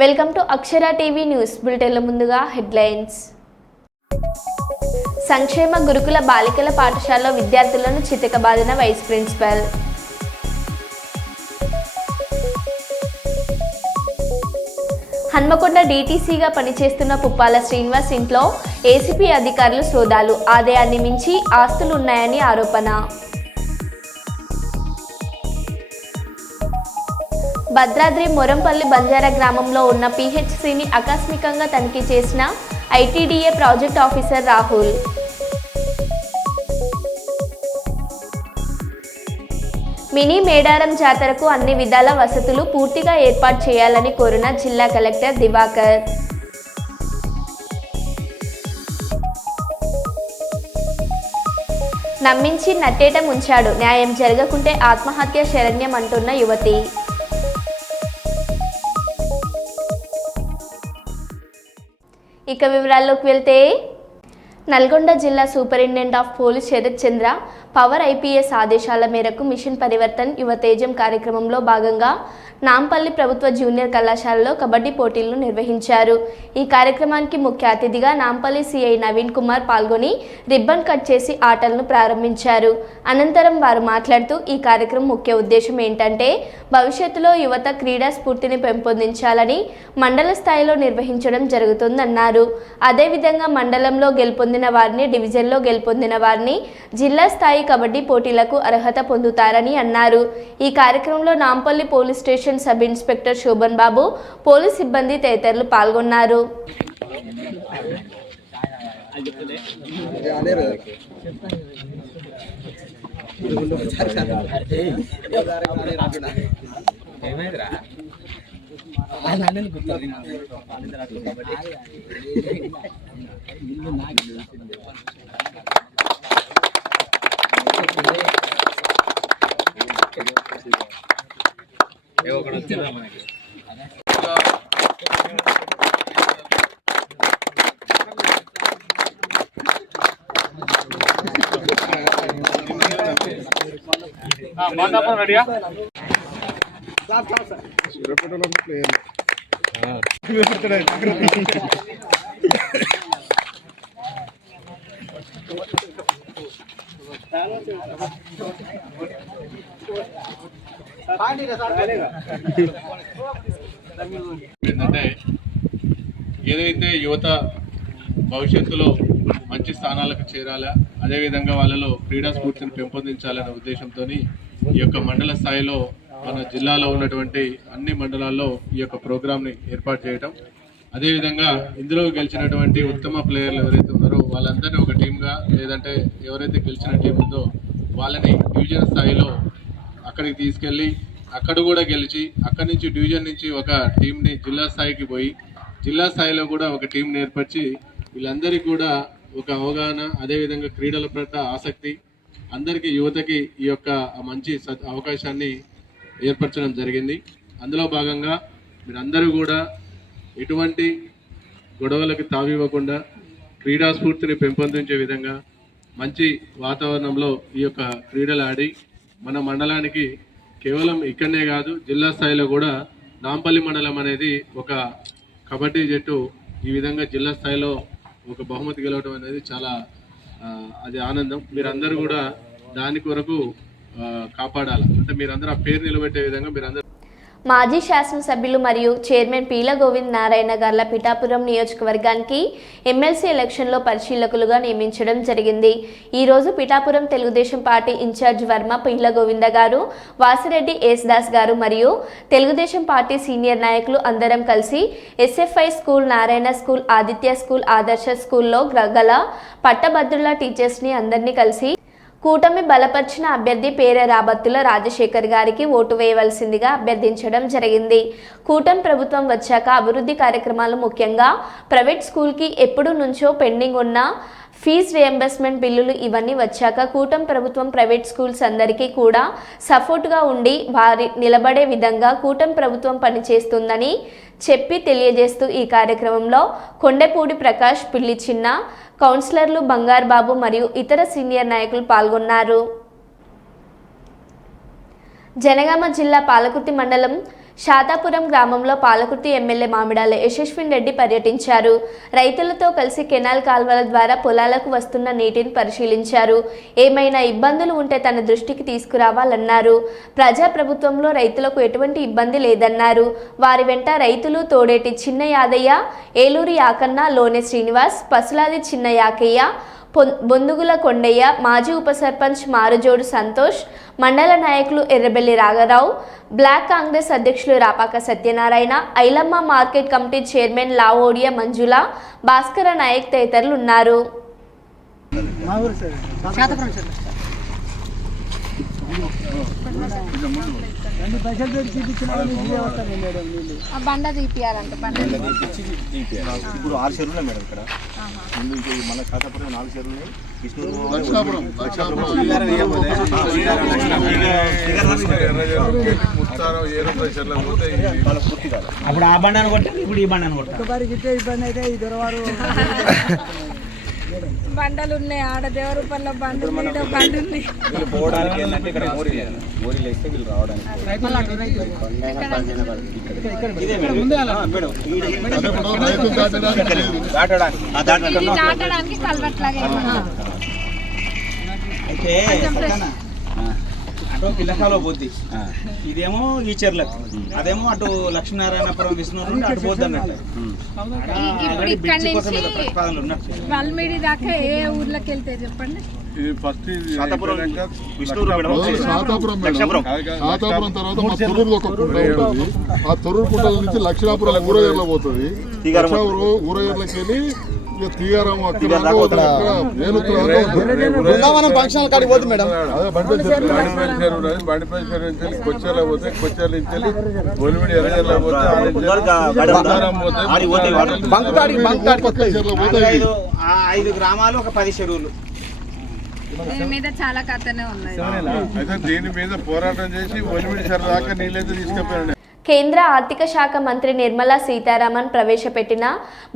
Welcome to Akshara TV news బులెటిన్ల ముందుగా headlines. సంక్షేమ గురుకుల బాలికల పాఠశాలలో విద్యార్థులను చితకబాదిన వైస్ ప్రిన్సిపల్. హన్మకొండ డీటీసీగా పనిచేస్తున్న పుప్పాల శ్రీనివాస్ ఇంట్లో ఏసీపీ అధికారులు సోదాలు. ఆదాయాన్ని మించి ఆస్తులున్నాయని ఆరోపణ. భద్రాద్రి మొరంపల్లి బంజారా గ్రామంలో ఉన్న పీహెచ్సీని ఆకస్మికంగా తనిఖీ చేసిన ITDA project officer Rahul. Mini Medaram జాతరకు అన్ని విధాల వసతులు పూర్తిగా ఏర్పాటు చేయాలని కోరిన జిల్లా కలెక్టర్ దివాకర్. నమ్మించి నట్టేట ముంచాడు, న్యాయం జరగకుంటే ఆత్మహత్య శరణ్యం అంటున్న యువతి. ఇక వివరాల్లోకి వెళ్తే, నల్గొండ జిల్లా superintendent of police Sharath Chandra Pawar IPS ఆదేశాల మేరకు మిషన్ పరివర్తన్ యువతేజం కార్యక్రమంలో భాగంగా నాంపల్లి ప్రభుత్వ జూనియర్ కళాశాలలో కబడ్డీ పోటీలను నిర్వహించారు. ఈ కార్యక్రమానికి ముఖ్య అతిథిగా నాంపల్లి సిఐ నవీన్ కుమార్ పాల్గొని రిబ్బన్ కట్ చేసి ఆటలను ప్రారంభించారు. అనంతరం వారు మాట్లాడుతూ ఈ కార్యక్రమం ముఖ్య ఉద్దేశం ఏంటంటే భవిష్యత్తులో యువత క్రీడా స్ఫూర్తిని పెంపొందించాలని మండల స్థాయిలో నిర్వహించడం జరుగుతుందన్నారు. అదేవిధంగా మండలంలో గెలుపొందిన వారిని, డివిజన్లో గెలుపొందిన వారిని జిల్లా స్థాయి కబడ్డీ పోటీలకు అర్హత పొందుతారని అన్నారు. ఈ కార్యక్రమంలో Nampally police station sub inspector Shoban Babu, police సిబ్బంది తదితరులు పాల్గొన్నారు. ఏంటంటే ఏదైతే యువత భవిష్యత్తులో మంచి స్థానాలకు చేరాలా, అదేవిధంగా వాళ్ళలో క్రీడా స్ఫూర్తిని పెంపొందించాలనే ఉద్దేశంతో ఈ యొక్క మండల స్థాయిలో మన జిల్లాలో ఉన్నటువంటి అన్ని మండలాల్లో ఈ యొక్క ప్రోగ్రామ్ని ఏర్పాటు చేయటం, అదేవిధంగా ఇందులో గెలిచినటువంటి ఉత్తమ ప్లేయర్లు ఎవరైతే ఉన్నారో వాళ్ళందరినీ ఒక టీమ్గా, లేదంటే ఎవరైతే గెలిచిన టీం ఉందో వాళ్ళని డివిజన్ స్థాయిలో అక్కడికి తీసుకెళ్ళి అక్కడ కూడా గెలిచి అక్కడి నుంచి డివిజన్ నుంచి ఒక టీంని జిల్లా స్థాయికి పోయి జిల్లా స్థాయిలో కూడా ఒక టీంని ఏర్పరిచి వీళ్ళందరికీ కూడా ఒక అవగాహన, అదేవిధంగా క్రీడల పట్ల ఆసక్తి, అందరికీ యువతకి ఈ యొక్క మంచి అవకాశాన్ని ఏర్పరచడం జరిగింది. అందులో భాగంగా మీరందరూ కూడా ఎటువంటి గొడవలకు తావివ్వకుండా క్రీడా స్ఫూర్తిని పెంపొందించే విధంగా మంచి వాతావరణంలో ఈ యొక్క క్రీడలు ఆడి మన మండలానికి కేవలం ఇక్కడనే కాదు జిల్లా స్థాయిలో కూడా నాంపల్లి మండలం అనేది ఒక కబడ్డీ జట్టు ఈ విధంగా జిల్లా స్థాయిలో ఒక బహుమతి గెలవడం అనేది చాలా అది ఆనందం. మీరందరూ కూడా దాని కొరకు కాపాడాలి. అంటే మీరందరూ ఆ పేరు నిలబెట్టే విధంగా మీరందరూ. మాజీ శాసనసభ్యులు మరియు చైర్మన్ పీల గోవింద్ నారాయణ గార్ల పిఠాపురం నియోజకవర్గానికి ఎమ్మెల్సీ ఎలక్షన్లో పరిశీలకులుగా నియమించడం జరిగింది. ఈరోజు పిఠాపురం తెలుగుదేశం పార్టీ ఇన్ఛార్జ్ వర్మ పీల గోవింద గారు, వాసిరెడ్డి యేసుదాస్ గారు మరియు తెలుగుదేశం పార్టీ సీనియర్ నాయకులు అందరం కలిసి SFI school, Narayana school, Aditya school, ఆదర్శ స్కూల్లో గల పట్టభద్రుల టీచర్స్ని అందరినీ కలిసి కూటమి బలపరిచిన అభ్యర్థి పేరె రాబత్తుల రాజశేఖర్ గారికి ఓటు వేయవలసిందిగా అభ్యర్థించడం జరిగింది. కూటమి ప్రభుత్వం వచ్చాక అభివృద్ధి కార్యక్రమాలు, ముఖ్యంగా ప్రైవేట్ స్కూల్కి ఎప్పుడు నుంచో పెండింగ్ ఉన్న ఫీజు రియంబర్స్మెంట్ బిల్లులు ఇవన్నీ వచ్చాక కూటమి ప్రభుత్వం ప్రైవేట్ స్కూల్స్ అందరికీ కూడా సపోర్ట్గా ఉండి వారి నిలబడే విధంగా కూటమి ప్రభుత్వం పనిచేస్తుందని చెప్పి తెలియజేస్తూ ఈ కార్యక్రమంలో కొండెపూడి ప్రకాష్, పిల్లి చిన్న, కౌన్సిలర్లు బంగారు బాబు మరియు ఇతర సీనియర్ నాయకులు పాల్గొన్నారు. జనగామ జిల్లా పాలకుర్తి మండలం శాతాపురం గ్రామంలో పాలకుర్తి ఎమ్మెల్యే మామిడాల యశస్విన్ రెడ్డి పర్యటించారు. రైతులతో కలిసి కెనాల్ కాల్వల ద్వారా పొలాలకు వస్తున్న నీటిని పరిశీలించారు. ఏమైనా ఇబ్బందులు ఉంటే తన దృష్టికి తీసుకురావాలన్నారు. ప్రజాప్రభుత్వంలో రైతులకు ఎటువంటి ఇబ్బంది లేదన్నారు. వారి వెంట రైతులు తోడేటి చిన్న యాదయ్య, ఏలూరి యాకన్న, లోనే శ్రీనివాస్, పసులాది చిన్న యాకయ్య, బొందుగుల కొండయ్య, మాజీ ఉప సర్పంచ్ మారుజోడు సంతోష్, మండల నాయకులు ఎర్రబెల్లి రాఘరావు, బ్లాక్ కాంగ్రెస్ అధ్యక్షులు Rapaka Satyanarayana, Ailamma market committee chairman Lavodia Manjula, Bhaskara Naik తదితరులు ఉన్నారు. బండ తీపియాలంటే ఇప్పుడు 6 చెరువులు మేడం ఇక్కడ ముందు మన ఖాతాపురం 4 చెరువులు అప్పుడు ఆ బండాన్ని కొట్టారు, ఇప్పుడు ఈ బండాన్ని కొట్టారు. ఇబ్బంది అయితే ఈ దొరవారు బండలు ఉన్నాయి, ఆడ దేవరూపంలో బండి ఉంది. పోవడానికి ఏంటంటే ఇక్కడ మోరీలు వేస్తే వీళ్ళు రావడానికి నాటడానికి కలవట్లాగా అయితే అటు పిల్లకాలో పోద్ది, ఇదేమో ఈ చెర్లకు, అదేమో అటు లక్ష్మీనారాయణపురం విష్ణు నుండి అటు పోద్ది అన్నట్టు. ఇప్పుడు ఇక్కడ నుంచి వల్మిడి దాకా ఏ ఊర్లోకి వెళ్తే చెప్పండి. శాతాపురం తర్వాత మా తొర్రూరు ఒక కుంట ఉంటుంది. ఆ తొర్రూరు కుంట నుంచి లక్షణాపురం ఊరగేర్లో పోతుంది. ఊరగేర్లకి వెళ్ళి తీగారం అక్కడ ఫంక్షన్ కాడికి పోతుంది మేడం. బండిపేశ్వరం నుంచి కొచ్చేలా పోతే, కొచ్చేల నుంచి వెళ్ళి ఒలిమిడి ఎర్రగేర్లో పోతే, 5 గ్రామాలు, ఒక 10 చెరువులు. దీని మీద చాలా కథనే ఉన్నాయి. అయితే దీని మీద పోరాటం చేసి ఒలిమిడి చెర దాకా నీళ్ళైతే తీసుకెళ్ళండి. కేంద్ర ఆర్థిక శాఖ మంత్రి నిర్మలా సీతారామన్ ప్రవేశపెట్టిన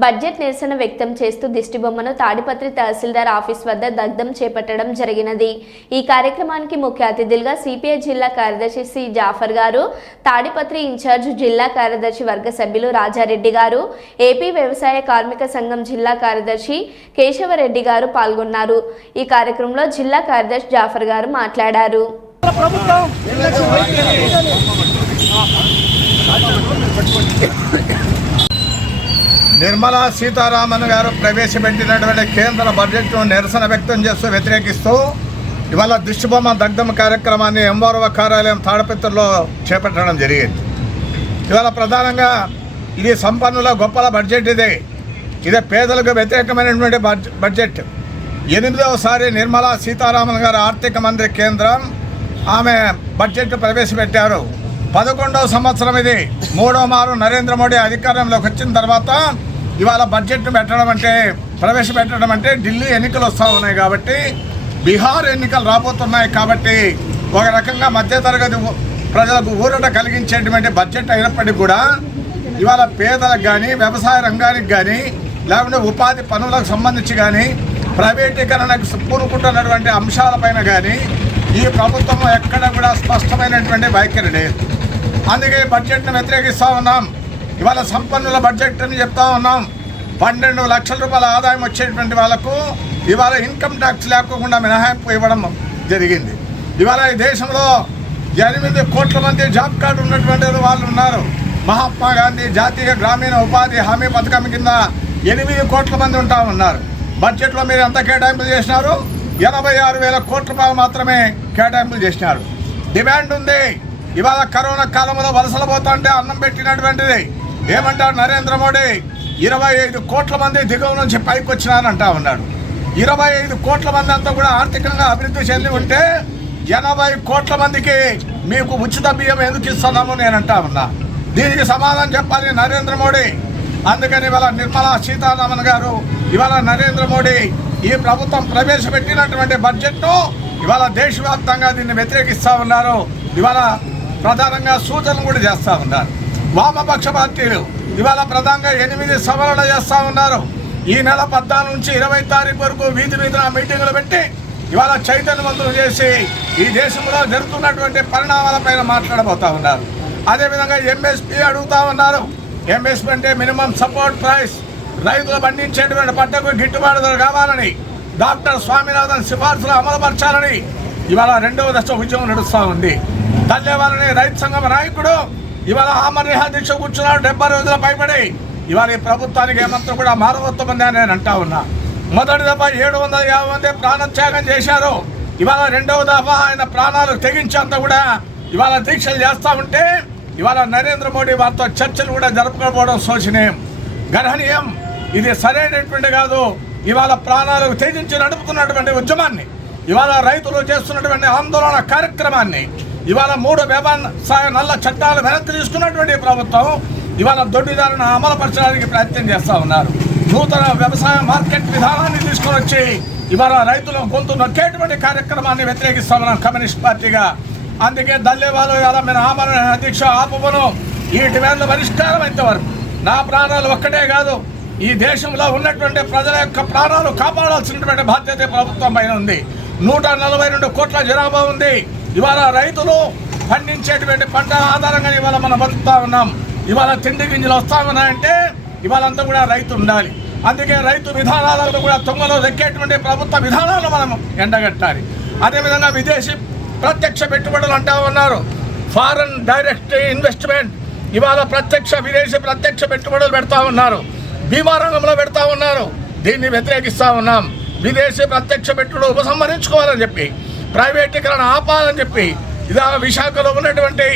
బడ్జెట్ నిరసన వ్యక్తం చేస్తూ దిష్టిబొమ్మను తాడిపత్రి తహసీల్దార్ ఆఫీస్ వద్ద దగ్ధం చేపట్టడం జరిగినది. ఈ కార్యక్రమానికి ముఖ్య అతిథులుగా సిపిఐ జిల్లా కార్యదర్శి సి జాఫర్ గారు, తాడిపత్రి ఇన్ఛార్జ్ జిల్లా కార్యదర్శి వర్గ సభ్యులు రాజారెడ్డి గారు, ఏపీ వ్యవసాయ కార్మిక సంఘం జిల్లా కార్యదర్శి కేశవరెడ్డి గారు పాల్గొన్నారు. ఈ కార్యక్రమంలో జిల్లా కార్యదర్శి జాఫర్ గారు మాట్లాడారు. నిర్మలా సీతారామన్ గారు ప్రవేశపెట్టినటువంటి కేంద్ర బడ్జెట్ను నిరసన వ్యక్తం చేస్తూ వ్యతిరేకిస్తూ ఇవాళ దిష్టిబొమ్మ దగ్ధం కార్యక్రమాన్ని ఎంఆర్ఓ కార్యాలయం తాడిపత్రిలో చేపట్టడం జరిగింది. ఇవాళ ప్రధానంగా ఇది సంపన్నుల గొప్పల బడ్జెట్. ఇదే పేదలకు వ్యతిరేకమైనటువంటి బడ్జెట్. 8వసారి నిర్మలా సీతారామన్ గారు ఆర్థిక మంత్రి కేంద్రం ఆమె బడ్జెట్ ప్రవేశపెట్టారు. 11వ సంవత్సరం ఇది. 3వ మారు నరేంద్ర మోడీ అధికారంలోకి వచ్చిన తర్వాత ఇవాళ బడ్జెట్ను ప్రవేశపెట్టడం అంటే ఢిల్లీ ఎన్నికలు వస్తూ ఉన్నాయి కాబట్టి, బీహార్ ఎన్నికలు రాబోతున్నాయి కాబట్టి ఒక రకంగా మధ్యతరగతి ప్రజలకు ఊరట కలిగించేటువంటి బడ్జెట్ అయినప్పటికీ కూడా ఇవాళ పేదలకు కానీ, వ్యవసాయ రంగానికి కానీ, లేకుంటే ఉపాధి పనులకు సంబంధించి కానీ, ప్రైవేటీకరణకు పూనుకుంటున్నటువంటి అంశాలపైన కానీ ఈ ప్రభుత్వం ఎక్కడ కూడా స్పష్టమైనటువంటి వైఖరి లేదు. అందుకే బడ్జెట్ను వ్యతిరేకిస్తూ ఉన్నాం. ఇవాళ సంపన్నుల బడ్జెట్ అని చెప్తా ఉన్నాం. 12 లక్షల రూపాయల ఆదాయం వచ్చేటువంటి వాళ్ళకు ఇవాళ ఇన్కమ్ ట్యాక్స్ లేకుండా మినహాయింపు ఇవ్వడం జరిగింది. ఇవాళ ఈ దేశంలో 8 కోట్ల మంది జాబ్ కార్డు ఉన్నటువంటి వాళ్ళు ఉన్నారు. మహాత్మా గాంధీ జాతీయ గ్రామీణ ఉపాధి హామీ పథకం కింద 8 కోట్ల మంది ఉంటా ఉన్నారు. బడ్జెట్లో మీరు ఎంత కేటాయింపులు చేసినారు? 86,000 కోట్ల రూపాయలు మాత్రమే కేటాయింపులు చేసినారు. డిమాండ్ ఉంది. ఇవాళ కరోనా కాలంలో వలసలు పోతుంటే అన్నం పెట్టినటువంటిది ఏమంటారు నరేంద్ర మోడీ? 25 కోట్ల మంది దిగువ నుంచి పైకి వచ్చినారంటా ఉన్నాడు. 25 కోట్ల మంది అంతా కూడా ఆర్థికంగా అభివృద్ధి చెంది ఉంటే 80 కోట్ల మందికి మీకు ఉచిత బియ్యం ఎందుకు ఇస్తున్నాము నేనంటా ఉన్నా. దీనికి సమాధానం చెప్పాలి నరేంద్ర మోడీ. అందుకని ఇవాళ నిర్మలా సీతారామన్ గారు ఇవాళ నరేంద్ర మోడీ ఈ ప్రభుత్వం ప్రవేశపెట్టినటువంటి బడ్జెట్ను ఇవాళ దేశవ్యాప్తంగా దీన్ని వ్యతిరేకిస్తూ ఉన్నారు. ఇవాళ ప్రధానంగా సూచనలు కూడా చేస్తూ ఉన్నారు. వామపక్ష పార్టీలు ఇవాళ ప్రధానంగా 8 సవరణ చేస్తూ ఉన్నారు. ఈ నెల 14 నుంచి 20 తారీఖు వరకు వీధి మీటింగులు పెట్టి ఇవాళ చైతన్యవంతులు చేసి ఈ దేశంలో జరుగుతున్నటువంటి పరిణామాలపైన మాట్లాడబోతా ఉన్నారు. అదేవిధంగా ఎంఎస్పి అడుగుతా ఉన్నారు. ఎంఎస్పి అంటే మినిమం సపోర్ట్ ప్రైస్, రైతులు పండించేటువంటి పంటకు గిట్టుబాటు ధర కావాలని, డాక్టర్ స్వామినాథన్ సిఫార్సులు అమలుపరచాలని ఇవాళ 2వ దశ ఉద్యమం నడుస్తూ ఉంది. తల్లేవాలని రైతు సంఘం నాయకుడు ఇవాళ ఆమరణ దీక్ష కూర్చున్నాడు 70 రోజుల పైబడి. ఇవాళ ఈ ప్రభుత్వానికి ఏమాత్రం కూడా మానవత్వం ఉందని నేను అంటా ఉన్నా. మొదటి దఫా 750 మంది ప్రాణత్యాగం చేశారు. ఇవాళ 2వ దఫా ఆయన ప్రాణాలు తెగించేంత కూడా ఇవాళ దీక్షలు చేస్తూ ఉంటే ఇవాళ నరేంద్ర మోడీ వారితో చర్చలు కూడా జరుపుకోవడం శోచనీయం, గర్హనీయం. ఇది సరైనటువంటి కాదు. ఇవాళ ప్రాణాలకు తెగించి నడుపుతున్నటువంటి ఉద్యమాన్ని, ఇవాళ రైతులు చేస్తున్నటువంటి ఆందోళన కార్యక్రమాన్ని, ఇవాళ 3 వ్యవసాయ నల్ల చట్టాలు వెనక్కి తీసుకున్నటువంటి ప్రభుత్వం ఇవాళ దొడ్డిదారులను అమలుపరచడానికి ప్రయత్నం చేస్తూ ఉన్నారు. నూతన వ్యవసాయ మార్కెట్ విధానాన్ని తీసుకొని వచ్చి ఇవాళ రైతుల గొంతు నొక్కేటువంటి కార్యక్రమాన్ని వ్యతిరేకిస్తా ఉన్నాం కమ్యూనిస్ట్ పార్టీగా. అందుకే దల్లేవాళ్ళు ఇవాళ మీరు ఆమరణ దీక్ష ఆపును. ఈ డిమాండ్లు పరిష్కారం అయినంతవరకు నా ప్రాణాలు ఒక్కటే కాదు, ఈ దేశంలో ఉన్నటువంటి ప్రజల యొక్క ప్రాణాలు కాపాడాల్సినటువంటి బాధ్యత ప్రభుత్వం పైన ఉంది. 142 కోట్ల జనాభా ఉంది. ఇవాళ రైతులు పండించేటువంటి పంట ఆధారంగా ఇవాళ మనం బతుకుతా ఉన్నాం. ఇవాళ తిండి గింజలు వస్తా ఉన్నాయంటే ఇవాళంతా కూడా రైతు ఉండాలి. అందుకే రైతు విధానాలను కూడా తొంగలో దక్కేటువంటి ప్రభుత్వ విధానాలు మనం ఎండగట్టాలి. అదేవిధంగా విదేశీ ప్రత్యక్ష పెట్టుబడులు అంటా ఉన్నారు. ఫారెన్ డైరెక్ట్ ఇన్వెస్ట్మెంట్ ఇవాళ విదేశీ ప్రత్యక్ష పెట్టుబడులు పెడతా ఉన్నారు, బీమా రంగంలో పెడతా ఉన్నారు. దీన్ని వ్యతిరేకిస్తూ ఉన్నాం. విదేశీ ప్రత్యక్ష పెట్టుబడులు ఉపసంహరించుకోవాలని చెప్పి, ప్రైవేటీకరణ ఆపాలని చెప్పి ఇదా విశాఖలో ఉన్నటువంటి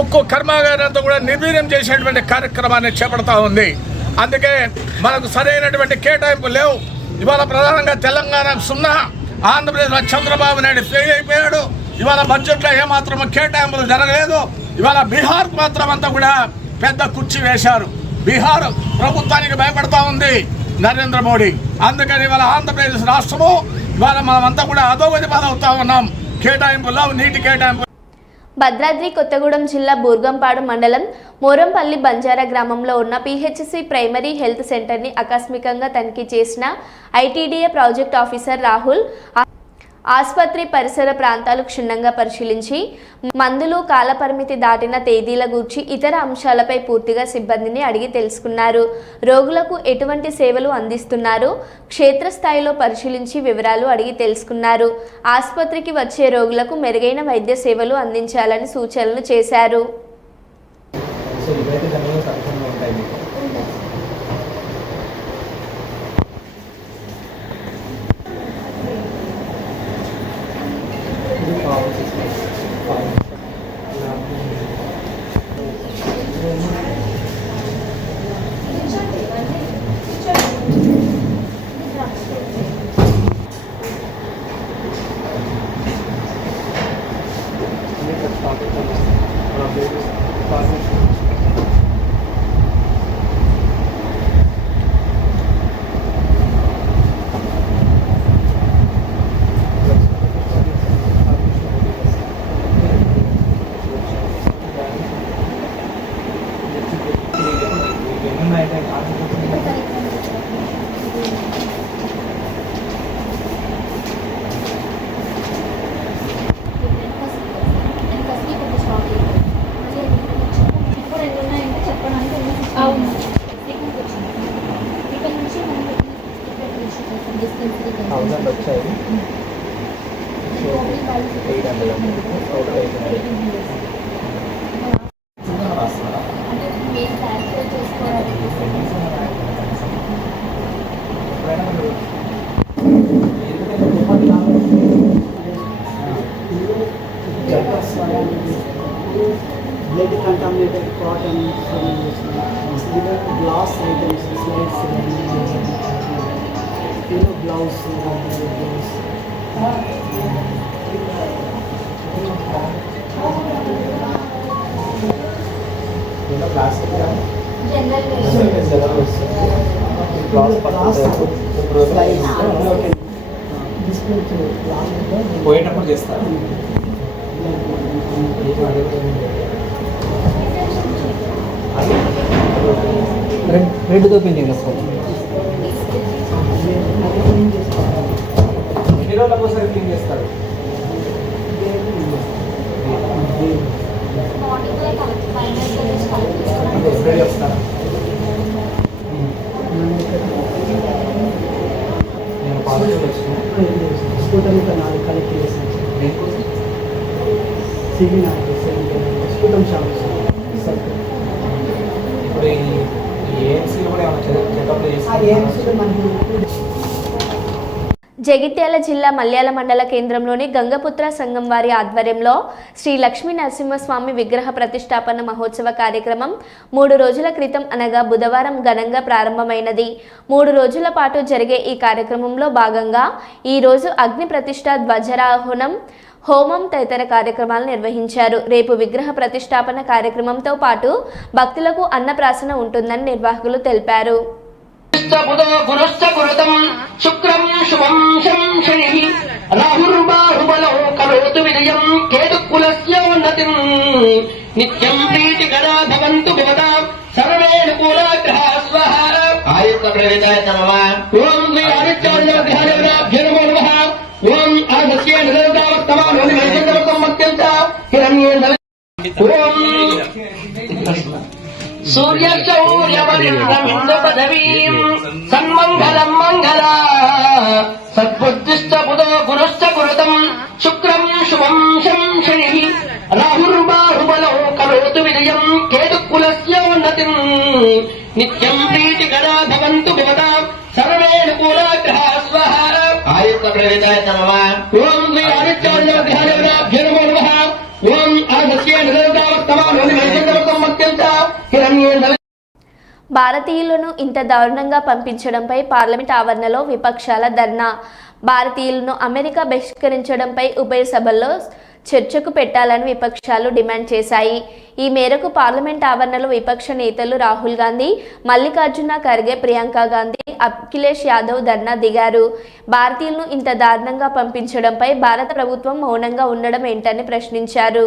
ఉక్కు కర్మాగారంతో కూడా నిర్వీర్యం చేసేటువంటి కార్యక్రమాన్ని చేపడతా ఉంది. అందుకే మనకు సరైనటువంటి కేటాయింపు లేవు. ఇవాళ ప్రధానంగా తెలంగాణ 0, ఆంధ్రప్రదేశ్లో చంద్రబాబు నాయుడు ఫెయిల్ అయిపోయాడు. ఇవాళ బడ్జెట్లో ఏమాత్రం కేటాయింపులు జరగలేదు. ఇవాళ బీహార్కు మాత్రం అంతా కూడా పెద్ద కుర్చీ వేశారు. బీహార్ ప్రభుత్వానికి భయపడతా ఉంది నరేంద్ర మోడీ. అందుకని ఇవాళ ఆంధ్రప్రదేశ్ రాష్ట్రము ఇవాళ మనమంతా కూడా అధోగతి పాలవుతా ఉన్నాం. కేటాయింపుల్లో నీటి కేటాయింపు. భద్రాద్రి కొత్తగూడెం జిల్లా బూర్గంపాడు మండలం మోరంపల్లి బంజారా గ్రామంలో ఉన్న పిహెచ్సి ప్రైమరీ హెల్త్ సెంటర్ని ఆకస్మికంగా తనిఖీ చేసిన ఐటీడీఏ ప్రాజెక్ట్ ఆఫీసర్ రాహుల్ ఆసుపత్రి పరిసర ప్రాంతాలు క్షుణ్ణంగా పరిశీలించి మందులు కాలపరిమితి దాటిన తేదీల గూర్చి ఇతర అంశాలపై పూర్తిగా సిబ్బందిని అడిగి తెలుసుకున్నారు. రోగులకు ఎటువంటి సేవలు అందిస్తున్నారు క్షేత్రస్థాయిలో పరిశీలించి వివరాలు అడిగి తెలుసుకున్నారు. ఆసుపత్రికి వచ్చే రోగులకు మెరుగైన వైద్య సేవలు అందించాలని సూచనలు చేశారు. blood contaminated cotton, glass items, slides, gloves, పోయేటప్పుడు చేస్తారు. రెడ్తో పెయింటింగ్ వేసుకోవాలి. ఎన్ని రోజులకు ఒకసారి క్లీన్ చేస్తారు? అంటే ఎప్పుడైనా వస్తారా? నేను పాజిటివ్ వచ్చిన స్కూటర్ ఇంకా 4 కలెక్ట్ చేశాను సార్. సివి నాకు స్కూటర్ షాప్ సార్. ఇప్పుడు ఈ ఏఎంసీలో కూడా ఏమైనా చెకప్ ఏఎంసీలో మనకి జగిత్యాల జిల్లా మల్యాల మండల కేంద్రంలోని గంగపుత్ర సంఘం వారి ఆధ్వర్యంలో శ్రీ లక్ష్మీ నరసింహస్వామి విగ్రహ ప్రతిష్టాపన మహోత్సవ కార్యక్రమం 3 రోజుల క్రితం అనగా బుధవారం ఘనంగా ప్రారంభమైనది. 3 రోజుల పాటు జరిగే ఈ కార్యక్రమంలో భాగంగా ఈరోజు అగ్ని ప్రతిష్ఠ, ధ్వజారోహణం, హోమం తదితర కార్యక్రమాలు నిర్వహించారు. రేపు విగ్రహ ప్రతిష్టాపన కార్యక్రమంతో పాటు భక్తులకు అన్నప్రాసన ఉంటుందని నిర్వాహకులు తెలిపారు. శుక్రం శుభం శంశనిః రాహుర్బాహుబలో కరోతు విజయం కేతుకులస్యోన్నతిం నిత్యం ప్రీతికరా భవంతు భవతాం సర్వేనుకూలాగ్రహాः స్వః. ఆయుక్తప్రవేదాయ నమః. ఓం శ్రీ ఆదిత్యాభ్యో నమః. ఓం ఆదస్య నిరంతరస్తమానోని వైకుంఠం సంమత్యంత హిరణ్యేన. ఓం సూర్యశౌర్యవరిణమింద పదవీం సన్మంగళం మంగళా సద్బుద్ధిశ్చ బుధో గురుశ్చ గురుతం శుక్రం శుభం శంశనిః రాహుర్బాహుబలో కరోతు విజయం కేతుకులస్యోన్నతిం నిత్యం ప్రీతికరా భవంతు భవతాం సర్వేనుకూలాగ్రహాः స్వః. ఆయుక్తప్రవేదాయ నమః. ఓం శ్రీ ఆదిత్యాభ్యో నమః. ఓం ఆదస్య నిరంతరస్తమానోని వైకుంఠం సంమత్యంత హిరణ్యేన. భారతీయులను ఇంత దారుణంగా పంపించడంపై పార్లమెంట్ ఆవరణలో విపక్షాల ధర్నా. భారతీయులను అమెరికా బహిష్కరించడంపై ఉభయ సభల్లో చర్చకు పెట్టాలని విపక్షాలు డిమాండ్ చేశాయి. ఈ మేరకు పార్లమెంట్ ఆవరణలో విపక్ష నేతలు రాహుల్ గాంధీ, మల్లికార్జున ఖర్గే, ప్రియాంక గాంధీ, అఖిలేష్ యాదవ్ ధర్నా దిగారు. భారతీయులను ఇంత దారుణంగా పంపించడంపై భారత ప్రభుత్వం మౌనంగా ఉండడం ఏంటని ప్రశ్నించారు.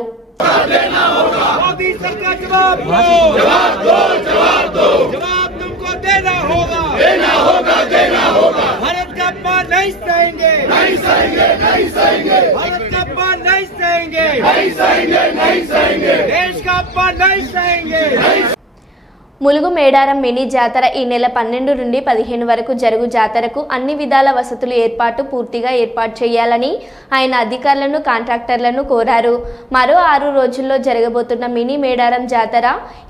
ములుగు మేడారం మినీ జాతర ఈ నెల 12 నుండి 15 వరకు జరుగు జాతరకు అన్ని విధాల వసతులు పూర్తిగా ఏర్పాటు చేయాలని ఆయన అధికారులను, కాంట్రాక్టర్లను కోరారు. మరో 6 రోజుల్లో జరగబోతున్న మినీ మేడారం జాతర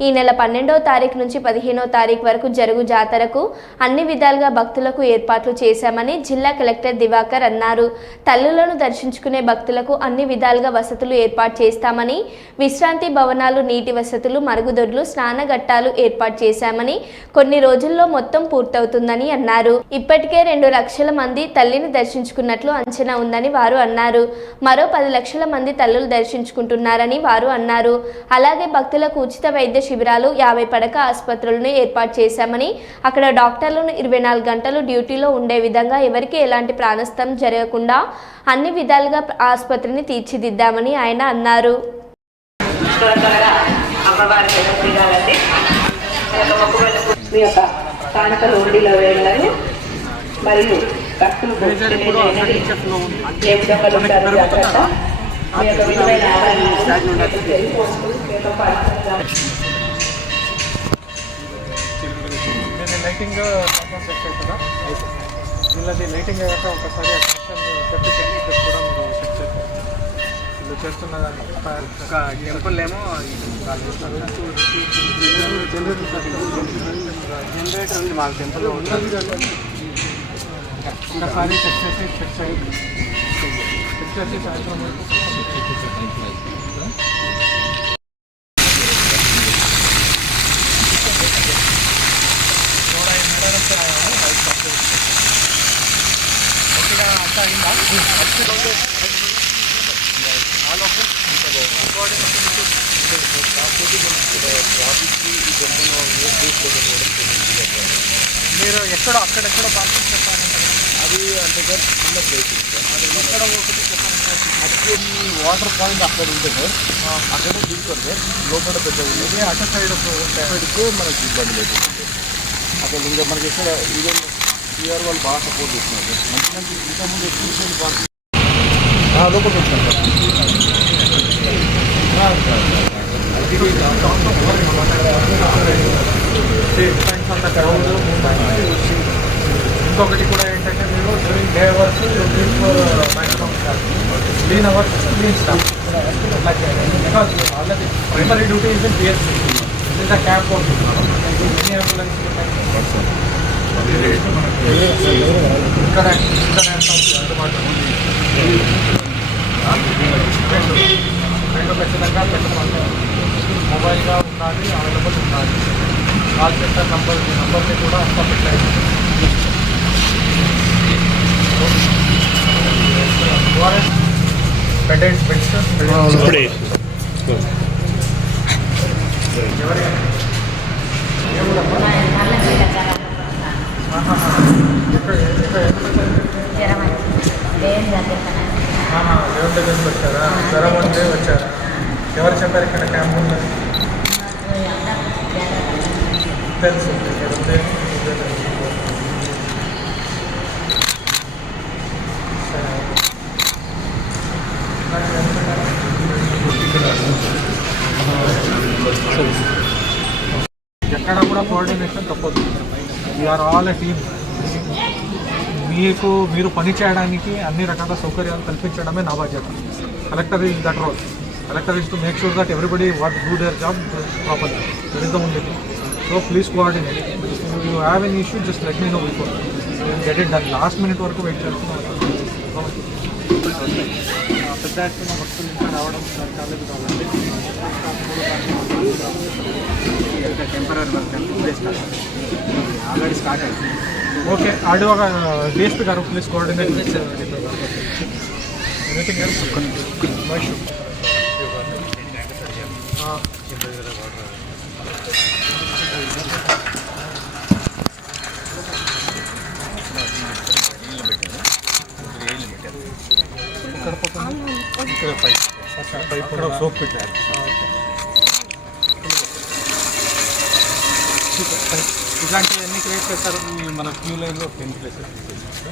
ఈ నెల 12వ తారీఖు నుంచి 15వ తారీఖు వరకు జరుగు జాతరకు అన్ని విధాలుగా భక్తులకు ఏర్పాట్లు చేశామని జిల్లా కలెక్టర్ దివాకర్ అన్నారు. తల్లులను దర్శించుకునే భక్తులకు అన్ని విధాలుగా వసతులు ఏర్పాటు చేస్తామని, విశ్రాంతి భవనాలు, నీటి వసతులు, మరుగుదొడ్లు, స్నానఘట్టాలు ఏర్పాటు చేశామని, కొన్ని రోజుల్లో మొత్తం పూర్తవుతుందని అన్నారు. ఇప్పటికే 2 లక్షల మంది తల్లిని దర్శించుకున్నట్లు అంచనా ఉందని వారు అన్నారు. మరో 10 లక్షల మంది తల్లులు దర్శించుకుంటున్నారని వారు అన్నారు. అలాగే భక్తులకు ఉచిత వైద్య శిబిరాలు, 50 పడక ఆసుపత్రులను ఏర్పాటు చేశామని, అక్కడ డాక్టర్లను 24 గంటలు డ్యూటీలో ఉండే విధంగా ఎవరికి ఎలాంటి ప్రాణనష్టం జరగకుండా అన్ని విధాలుగా ఆసుపత్రిని తీర్చిదిద్దామని ఆయన అన్నారు. మీ యొక్క కానుకలు ఉండిలో వేయాలని మరియు భక్తులు ఏ విధంగా ఉంటారో జాగ్రత్త. మీ యొక్క విలువైన లైటింగ్ సెట్ అవుతుందా? వీళ్ళది లైటింగ్ అయ్యాక ఒకసారి కూడా మీరు సెట్ చేస్తారు. వీళ్ళు చేస్తున్నదాన్ని ఒక టెంపుల్ ఏమో జనరేటర్ ఉంది మాకు టెంపుల్లో ఉంటుంది. ఒకసారి చెక్ చేసి సాయంత్రం మీరు ఎక్కడో అక్కడెక్కడో పార్కింగ్ చెప్పాలంటే అది అంటే సార్ చిన్న ప్లేస్ ఎక్కడ ఒకటి చెప్పాలంటే వాటర్ పాయింట్ అక్కడ ఉంటుంది సార్, అక్కడే దిగుతారు సార్. లోపల పెద్ద ఉంది, అటు సైడ్ పెడితే మనకి ఇబ్బంది లేకుండా అసలు ఇంకా మనకి ఎక్కడ ఈవెన్ టీఆర్ వాళ్ళు బాగా సపోర్ట్ చేస్తున్నారు సార్. మంచి మంచి ఇంతకుముందు ఎగ్జిబిషన్ పార్కింగ్ లోపలికి వచ్చాను సార్. ఇంకొకటి కూడా ఏంటంటే మీరు during day hours clean hours clean staff అట్లా చేయాలి. బికాజ్ వాళ్ళది primary duty is in PSC, is the camp ఎన్ని అంబులెన్స్ ఇక్కడ అందుబాటులో రెండు ఖచ్చితంగా పెట్టమంటే మొబైల్గా ఉండాలి, అవైలబుల్ ఉండాలి. కాల్ సెంటర్ నంబర్ని కూడా అంతా పెట్టాలి. బెడ్స్ దేవుని దగ్గరికి వచ్చారా? జ్వరం అంటే వచ్చారా? ఎవరు చెప్పారు ఇక్కడ క్యాంప్ ఉందని? తెలుసు. ఎక్కడ కూడా కోఆర్డినేషన్ తప్పదు. We are all a team. మీరు పని చేయడానికి అన్ని రకాల సౌకర్యాలు కల్పించడమే నా బాధ్యత. Collector is that role. Collector is to make sure that everybody do their job properly. That is the only thing. So please coordinate. If you have any issue, just let me know before. We will get it done. Last minute వరకు wait చేస్తున్నాం. పెద్ద ఎత్తున భక్తులు ఇంకా రావడం కాలేదు కాబట్టి temporary work already start అయింది. ఓకే, ఆడియోగా డిఎస్పీ గారు please coordinate. Anything else? No issue. ఇక్కడ పోతుంది, ఇక్కడ పైప్ కూడా సోప్ పెట్టారు. ఇలాంటివన్నీ క్రియేట్ చేస్తారు. మన క్యూ లైన్లో 10 ప్లేసెస్,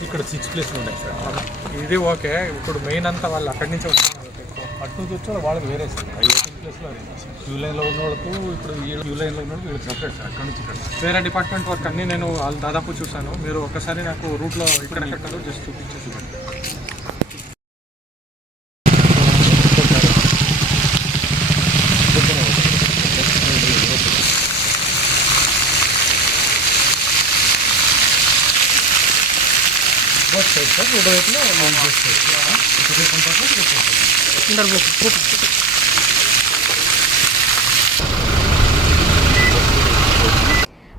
ఇక్కడ 6 ప్లేస్లు ఉన్నాయి సార్. ఇది ఓకే. ఇప్పుడు మెయిన్ అంతా వాళ్ళు అక్కడి నుంచి వస్తున్నారు, అటు నుంచి వచ్చారు వాళ్ళకి వేరే సార్. 18 ప్లేస్లో క్యూ లైన్లో ఉన్న వాళ్ళకు ఇప్పుడు ఈ క్యూ లైన్లో ఉన్న వాళ్ళకి వీళ్ళకి సపరేట్ సార్. అక్కడ నుంచి ఇక్కడ వేరే డిపార్ట్మెంట్ వర్క్ అన్నీ నేను వాళ్ళు దాదాపు చూశాను. మీరు ఒకసారి నాకు రూట్లో ఇక్కడ ఎక్కడ జస్ట్ చూపించి చూడండి.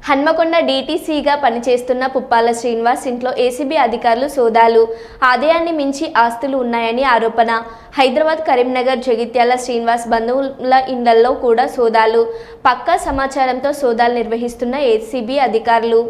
హన్మకొండ డీటీసీగా పనిచేస్తున్న పుప్పాల శ్రీనివాస్ ఇంట్లో ఏసీబీ అధికారులు సోదాలు. ఆదాయాన్ని మించి ఆస్తులు ఉన్నాయని ఆరోపణ. హైదరాబాద్, కరీంనగర్, జగిత్యాల శ్రీనివాస్ బంధువుల ఇండ్లలో కూడా సోదాలు. పక్కా సమాచారంతో సోదాలు నిర్వహిస్తున్న ఏసీబీ అధికారులు.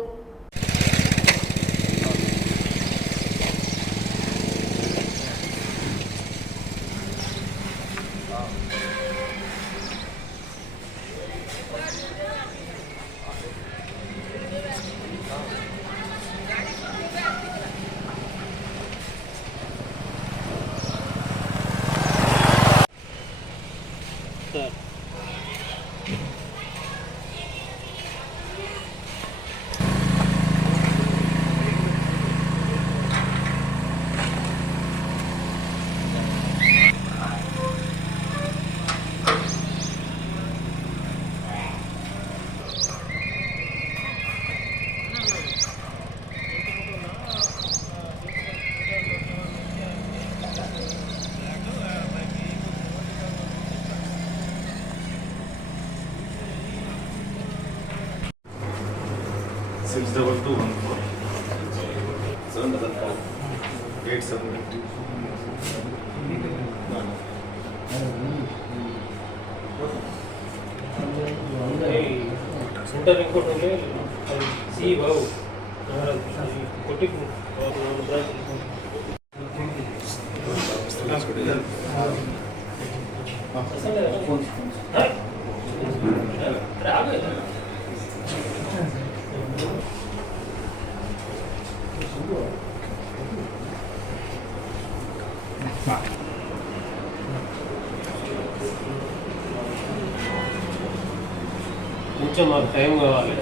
కొంచెం మాకు టైం కావాలి.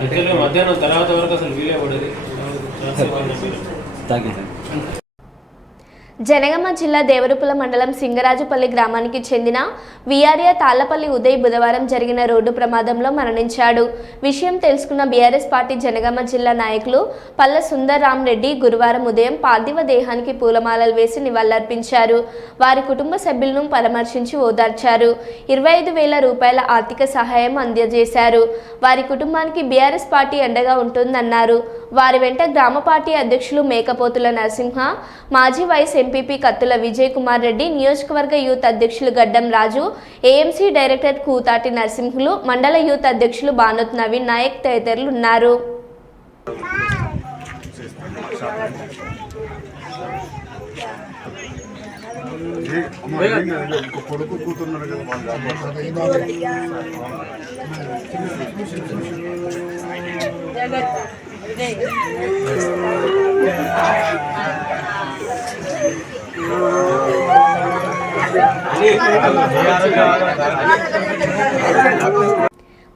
యాక్చువల్గా మధ్యాహ్నం తర్వాత వరకు అసలు వీలే పడేది. జనగామ జిల్లా దేవరుపుల మండలం సింగరాజుపల్లి గ్రామానికి చెందిన విఆర్ఏ తాళ్లపల్లి ఉదయ్ బుధవారం జరిగిన రోడ్డు ప్రమాదంలో మరణించాడు. విషయం తెలుసుకున్న బీఆర్ఎస్ పార్టీ జనగామ జిల్లా నాయకులు పల్ల సుందర్రామ్ రెడ్డి గురువారం ఉదయం పార్థివ దేహానికి పూలమాలలు వేసి నివాళులర్పించారు. వారి కుటుంబ సభ్యులను పరామర్శించి ఓదార్చారు. 25,000 రూపాయల ఆర్థిక సహాయం అందజేశారు. వారి కుటుంబానికి బీఆర్ఎస్ పార్టీ అండగా ఉంటుందన్నారు. వారి వెంట గ్రామ పార్టీ అధ్యక్షులు మేకపోతుల నరసింహ, మాజీ వైస్ ఎంపీపీ కత్తుల విజయ్ కుమార్ రెడ్డి, నియోజకవర్గ యూత్ అధ్యక్షులు గడ్డం రాజు, ఏఎంసీ డైరెక్టర్ కూతాటి నరసింహులు, మండల యూత్ అధ్యక్షులు బానోత్ నవీన్ నాయక్ తదితరులు ఉన్నారు. కొడుకు కూతున్నారు కదా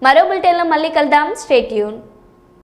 మరో బులెటిన్లో మళ్ళీ కలుద్దాం. Stay tune.